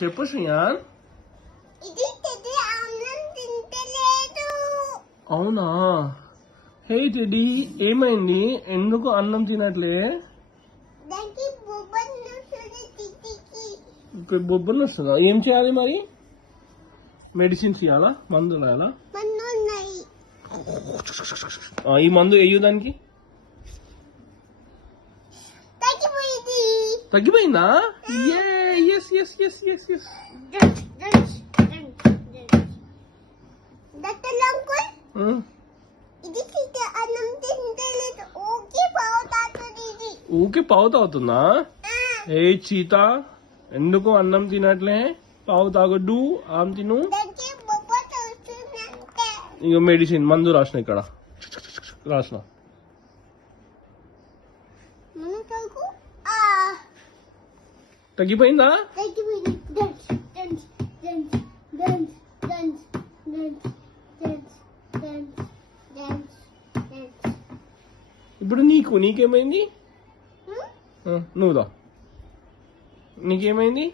చెప్పు శ్రీయాన్. అవునా? హే టెడ్డీ, ఏమైంది? ఎందుకు అన్నం తినట్లే? బొబ్బలు వస్తుందా? ఏం చేయాలి మరి? మెడిసిన్స్ ఇవ్వాలా? మందులు వేయాలా? ఈ మందు వేయు దానికి. తగ్గిపోయిందా? Yes yes yes yes yes. Okay పావు తాగుతుందా? ఏ చీత, ఎందుకు అన్నం తినట్లే? పావు తాగొద్దు, ఆమె తిను. ఇక మెడిసిన్ మందు రాసిన, ఇక్కడ రాసిన. తగ్గిపోయిందా? ఇప్పుడు నీకేమైంది? నువ్వుదా, నీకేమైంది?